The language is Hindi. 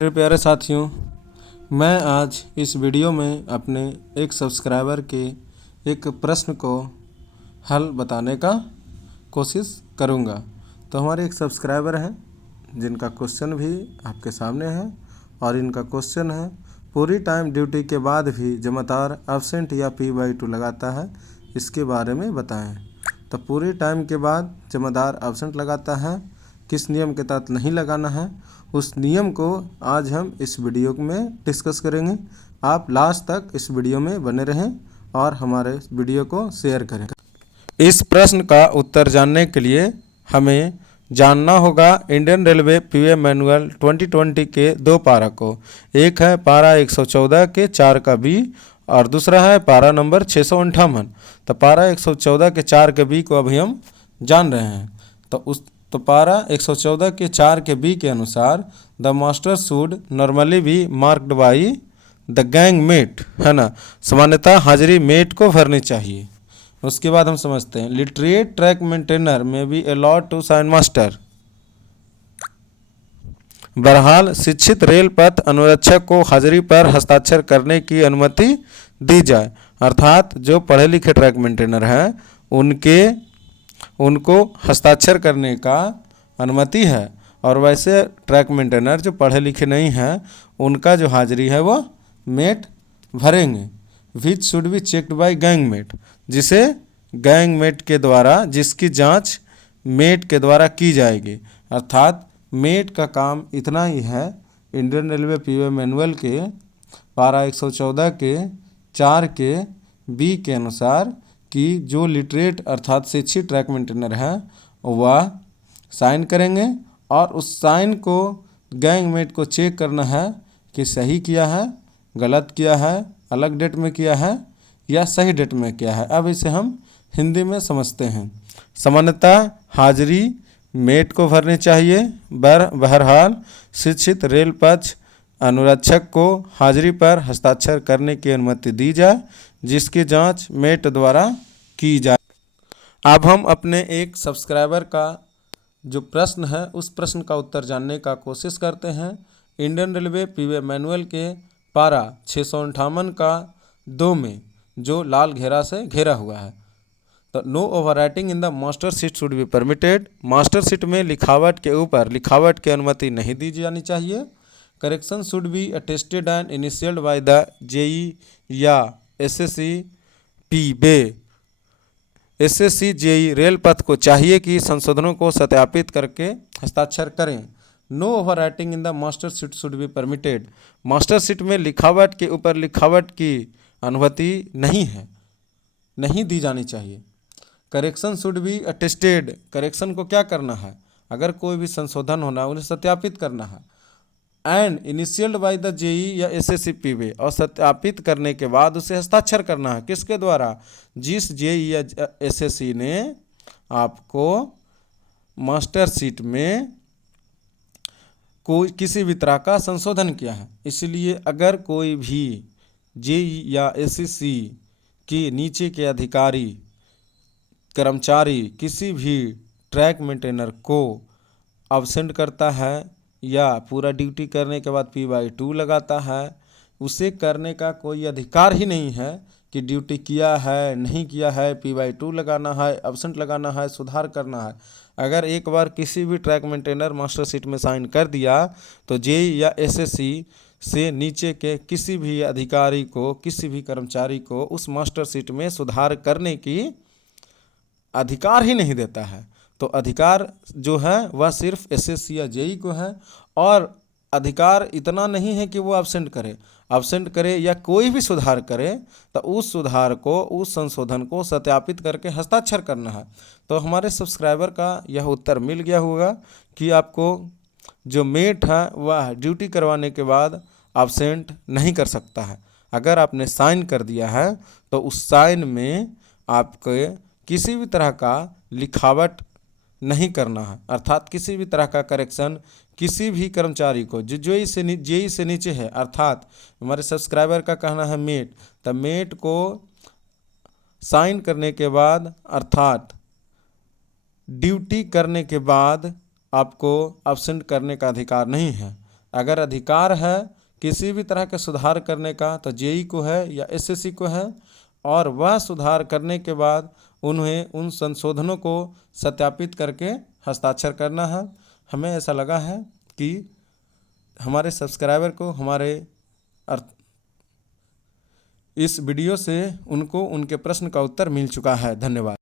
मेरे प्यारे साथियों, मैं आज इस वीडियो में अपने एक सब्सक्राइबर के एक प्रश्न को हल बताने का कोशिश करूंगा। तो हमारे एक सब्सक्राइबर हैं जिनका क्वेश्चन भी आपके सामने है और इनका क्वेश्चन है, पूरी टाइम ड्यूटी के बाद भी जमादार एब्सेंट या P/2 लगाता है, इसके बारे में बताएं। तो पूरे टाइम के बाद जमादार एब्सेंट लगाता है, किस नियम के तहत नहीं लगाना है, उस नियम को आज हम इस वीडियो में डिस्कस करेंगे। आप लास्ट तक इस वीडियो में बने रहें और हमारे वीडियो को शेयर करें। इस प्रश्न का उत्तर जानने के लिए हमें जानना होगा इंडियन रेलवे पीवे मैनुअल 2020 के दो पारा को। एक है पारा 114 के 4 का बी और दूसरा है पारा नंबर 658। तो पारा 114 के 4 के बी को अभी हम जान रहे हैं। तो पारा 114 के 4 के बी के अनुसार the master should normally be marked by the gang mate, है ना, सामान्यतः हाजिरी मेट को भरनी चाहिए। उसके बाद हम समझते हैं लिटरेट ट्रैक मेंटेनर में be allot to sign master. बहरहाल शिक्षित रेल पथ अनुरक्षक को हाजिरी पर हस्ताक्षर करने की अनुमति दी जाए, अर्थात जो पढ़े लिखे ट्रैक मेंटेनर हैं उनको हस्ताक्षर करने का अनुमति है, और वैसे ट्रैक मेंटेनर जो पढ़े लिखे नहीं हैं उनका जो हाजिरी है वो मेट भरेंगे। Which should be checked by gang mate, जिसे गैंग मेट के द्वारा, जिसकी जांच मेट के द्वारा की जाएगी। अर्थात मेट का काम इतना ही है इंडियन रेलवे पीवे मैनुअल के पारा 114 के 4 के बी के अनुसार कि जो लिटरेट अर्थात शिक्षित ट्रैक मेंटेनर है वह साइन करेंगे और उस साइन को गैंग मेट को चेक करना है कि सही किया है, गलत किया है, अलग डेट में किया है या सही डेट में किया है। अब इसे हम हिंदी में समझते हैं। सामान्यतः हाजिरी मेट को भरनी चाहिए, बहरहाल शिक्षित रेल पथ अनुरक्षक को हाजिरी पर हस्ताक्षर करने की अनुमति दी जाए, जिसकी जांच मेट द्वारा की जाए। अब हम अपने एक सब्सक्राइबर का जो प्रश्न है उस प्रश्न का उत्तर जानने का कोशिश करते हैं। इंडियन रेलवे पीवे मैनुअल के पारा 658 का 2 में जो लाल घेरा से घेरा हुआ है, तो no overwriting in the master sheet should be permitted. Master sheet में लिखावट के ऊपर लिखावट की अनुमति नहीं दी जानी चाहिए। Correction should be attested and initialled by the JE या एसएससी पीबे। एसएससी जेई रेल पथ को चाहिए कि संशोधनों को सत्यापित करके हस्ताक्षर करें। No overwriting in the master sheet should be permitted. Master sheet में लिखावट के ऊपर लिखावट की अनुमति नहीं दी जानी चाहिए। Correction should be attested. Correction को क्या करना है, अगर कोई भी संशोधन होना है उन्हें सत्यापित करना है। And initialled by the JE या एसएससी पीवे, और सत्यापित करने के बाद उसे हस्ताक्षर करना है। किसके द्वारा, जिस जेई या एसएससी ने आपको मास्टर सीट में कोई किसी भी तरह का संशोधन किया है। इसलिए अगर कोई भी जेई या एसएससी के नीचे के अधिकारी कर्मचारी किसी भी ट्रैक मेंटेनर को अब्सेंट करता है या पूरा ड्यूटी करने के बाद P/2 लगाता है, उसे करने का कोई अधिकार ही नहीं है कि ड्यूटी किया है नहीं किया है, P/2 लगाना है, अब्सेंट लगाना है, सुधार करना है। अगर एक बार किसी भी ट्रैक मेंटेनर मास्टर सीट में साइन कर दिया तो जेई या एसएससी से नीचे के किसी भी अधिकारी को, किसी भी कर्मचारी को उस मास्टर सीट में सुधार करने की अधिकार ही नहीं देता है। तो अधिकार जो है वह सिर्फ एसएससी या जेई को है, और अधिकार इतना नहीं है कि वो अब्सेंट करे या कोई भी सुधार करे, तो उस सुधार को, उस संशोधन को सत्यापित करके हस्ताक्षर करना है। तो हमारे सब्सक्राइबर का यह उत्तर मिल गया होगा कि आपको जो मेट है वह ड्यूटी करवाने के बाद अब्सेंट नहीं कर सकता है। अगर आपने साइन कर दिया है तो उस साइन में आपके किसी भी तरह का लिखावट नहीं करना है, अर्थात किसी भी तरह का करेक्शन किसी भी कर्मचारी को जो जेई से नीचे है, अर्थात हमारे सब्सक्राइबर का कहना है मेट, तो मेट को साइन करने के बाद अर्थात ड्यूटी करने के बाद आपको अब्सेंट करने का अधिकार नहीं है। अगर अधिकार है किसी भी तरह के सुधार करने का तो जेई को है या एसएससी को है, और वह सुधार करने के बाद उन्हें उन संशोधनों को सत्यापित करके हस्ताक्षर करना है। हमें ऐसा लगा है कि हमारे सब्सक्राइबर को हमारे इस वीडियो से उनको उनके प्रश्न का उत्तर मिल चुका है। धन्यवाद।